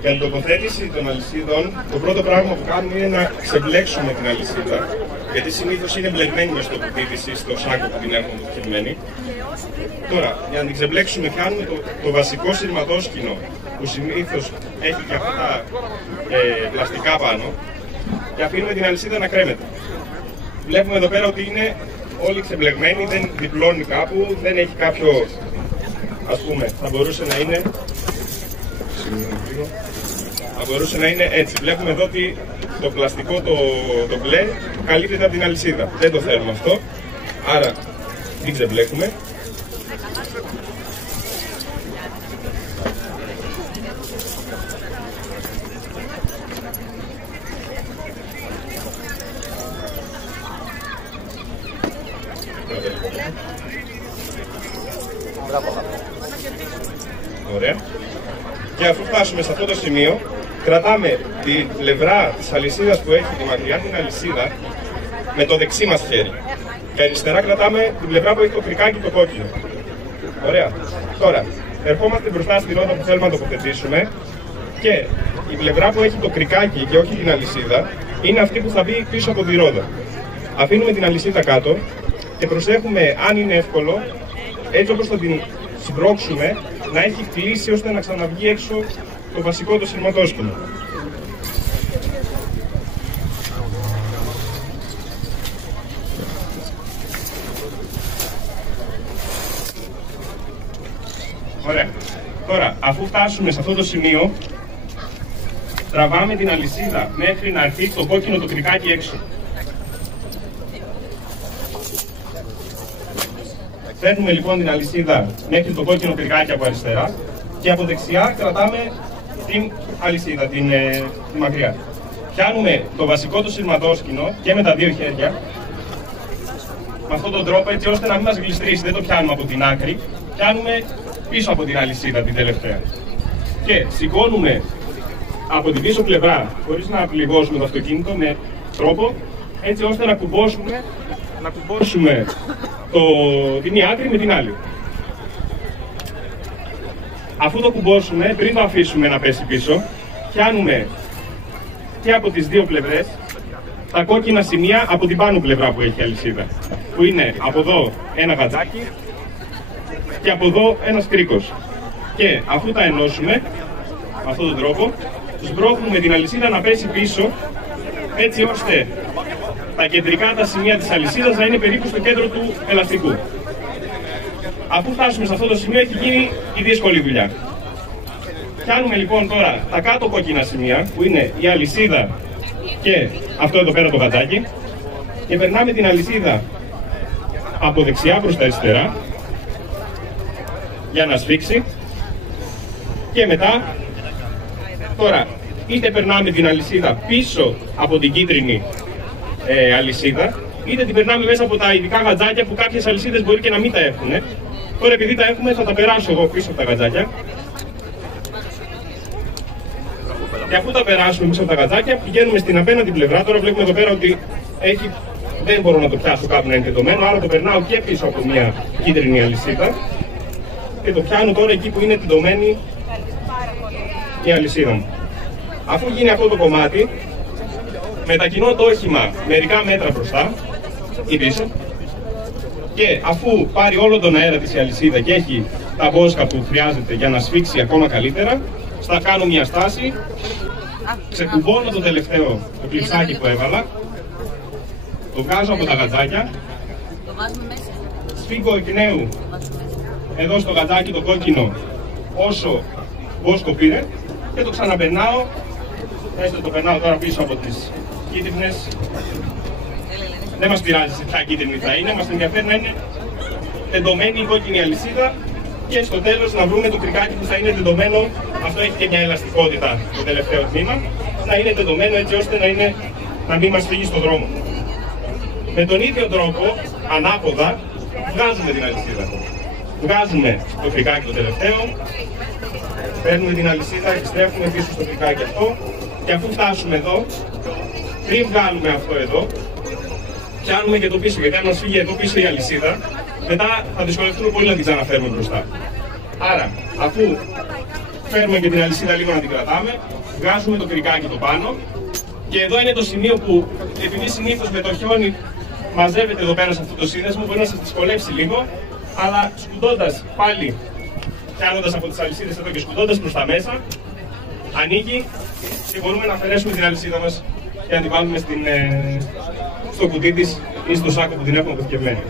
Για την τοποθέτηση των αλυσίδων, το πρώτο πράγμα που κάνουμε είναι να ξεμπλέξουμε την αλυσίδα. Γιατί συνήθως είναι μπλεγμένη με τοποθέτηση στο σάκο που την έχουμε τοποθετημένη. Τώρα, για να την ξεμπλέξουμε, κάνουμε το βασικό σειρματόσκηνο που συνήθως έχει και αυτά τα πλαστικά πάνω και αφήνουμε την αλυσίδα να κρέμεται. Βλέπουμε εδώ πέρα ότι είναι όλοι ξεμπλεγμένοι, δεν διπλώνει κάπου, δεν έχει κάποιο, ας πούμε, θα μπορούσε να είναι έτσι. Βλέπουμε εδώ ότι το πλαστικό, το μπλε, καλύπτεται από την αλυσίδα. Δεν το θέλουμε αυτό, άρα την ξεμπλέκουμε. Ωραία. Και αφού φτάσουμε σε αυτό το σημείο, κρατάμε την πλευρά της αλυσίδας που έχει τη μακριά την αλυσίδα με το δεξί μας χέρι. Και αριστερά κρατάμε την πλευρά που έχει το κρικάκι το κόκκινο. Ωραία. Τώρα, ερχόμαστε μπροστά στη ρόδα που θέλουμε να τοποθετήσουμε και η πλευρά που έχει το κρικάκι και όχι την αλυσίδα είναι αυτή που θα μπει πίσω από τη ρόδα. Αφήνουμε την αλυσίδα κάτω και προσέχουμε, αν είναι εύκολο, έτσι όπως θα την συμπρώξουμε, να έχει κλείσει ώστε να ξαναβγεί έξω το βασικό το σειρματόσκηνο. Ωραία. Τώρα, αφού φτάσουμε σε αυτό το σημείο, τραβάμε την αλυσίδα μέχρι να έρθει το κόκκινο το κρικάκι έξω. Φέρνουμε λοιπόν την αλυσίδα μέχρι το κόκκινο κρικάκι από αριστερά και από δεξιά κρατάμε την αλυσίδα, τη μακριά. Πιάνουμε το βασικό του σειρματόσκηνο και με τα δύο χέρια με αυτόν τον τρόπο, έτσι ώστε να μην μας γλιστρήσει. Δεν το πιάνουμε από την άκρη, πιάνουμε πίσω από την αλυσίδα την τελευταία. Και σηκώνουμε από την πίσω πλευρά, χωρίς να πληγώσουμε το αυτοκίνητο, με τρόπο έτσι ώστε να κουμπώσουμε τη μία άκρη με την άλλη. Αφού το κουμπώσουμε, πριν το αφήσουμε να πέσει πίσω, πιάνουμε και από τις δύο πλευρές τα κόκκινα σημεία από την πάνω πλευρά που έχει αλυσίδα. Που είναι από εδώ ένα γατζάκι και από εδώ ένας κρίκος. Και αφού τα ενώσουμε, με αυτόν τον τρόπο, σμπρώχνουμε την αλυσίδα να πέσει πίσω, έτσι ώστε τα κεντρικά τα σημεία της αλυσίδας να είναι περίπου στο κέντρο του ελαστικού. Αφού φτάσουμε σε αυτό το σημείο, έχει γίνει η δύσκολη δουλειά. Πιάνουμε λοιπόν τώρα τα κάτω κόκκινα σημεία, που είναι η αλυσίδα και αυτό εδώ πέρα το γατζάκι, και περνάμε την αλυσίδα από δεξιά προς τα αριστερά για να σφίξει. Και μετά, τώρα, είτε περνάμε την αλυσίδα πίσω από την κίτρινη αλυσίδα, είτε την περνάμε μέσα από τα ειδικά γατζάκια που κάποιες αλυσίδες μπορεί και να μην τα έχουν. Τώρα, επειδή τα έχουμε, θα τα περάσω εγώ πίσω από τα γατζάκια. Και αφού τα περάσουμε πίσω από τα γατζάκια, πηγαίνουμε στην απέναντι πλευρά. Τώρα βλέπουμε εδώ πέρα ότι δεν μπορώ να το πιάσω κάπου να είναι τεντωμένο, άρα το περνάω και πίσω από μια κίτρινη αλυσίδα και το πιάνω τώρα εκεί που είναι τεντωμένη η αλυσίδα μου. Αφού γίνει αυτό το κομμάτι, μετακινώ το όχημα μερικά μέτρα μπροστά ή πίσω και αφού πάρει όλο τον αέρα της η αλυσίδα και έχει τα μπόσκα που χρειάζεται για να σφίξει ακόμα καλύτερα, θα κάνω μια στάση, ξεκουμπώνω το τελευταίο το κλειψάκι που έβαλα, το βγάζω από τα γατζάκια, σφίγγω εκ νέου εδώ στο γατζάκι το κόκκινο όσο μπόσκο πήρε και το ξαναπερνάω, έστω το περνάω τώρα πίσω από τις κίτρινες. Δεν μας πειράζει σε ποια κίτρινη θα είναι, μας ενδιαφέρει να είναι τεντωμένη η κόκκινη αλυσίδα και στο τέλος να βρούμε το κρικάκι που θα είναι τεντωμένο. Αυτό έχει και μια ελαστικότητα το τελευταίο τμήμα, να είναι τεντωμένο έτσι ώστε να μην μας φύγει στον δρόμο. Με τον ίδιο τρόπο, ανάποδα, βγάζουμε την αλυσίδα. Βγάζουμε το κρικάκι το τελευταίο, παίρνουμε την αλυσίδα, επιστρέφουμε πίσω στο κρικάκι αυτό και αφού φτάσουμε εδώ, πριν βγάλουμε αυτό εδώ, πιάνουμε και το πίσω, γιατί αν μας φύγει εδώ πίσω η αλυσίδα, μετά θα δυσκολευτούμε πολύ να την ξαναφέρουμε μπροστά. Άρα, αφού φέρουμε και την αλυσίδα λίγο να την κρατάμε, βγάζουμε το κρικάκι το πάνω και εδώ είναι το σημείο που, επειδή συνήθως με το χιόνι μαζεύεται εδώ πέρα σε αυτό το σύνδεσμο, μπορεί να σας δυσκολεύσει λίγο, αλλά σκουντώντας πάλι, πιάνοντας από τις αλυσίδες εδώ και σκουντώντας προς τα μέσα, ανοίγει και μπορούμε να αφαιρέσουμε την αλυσίδα μας και να την βάλουμε στο κουτί της ή στο σάκο που την έχουμε αποθηκευμένη.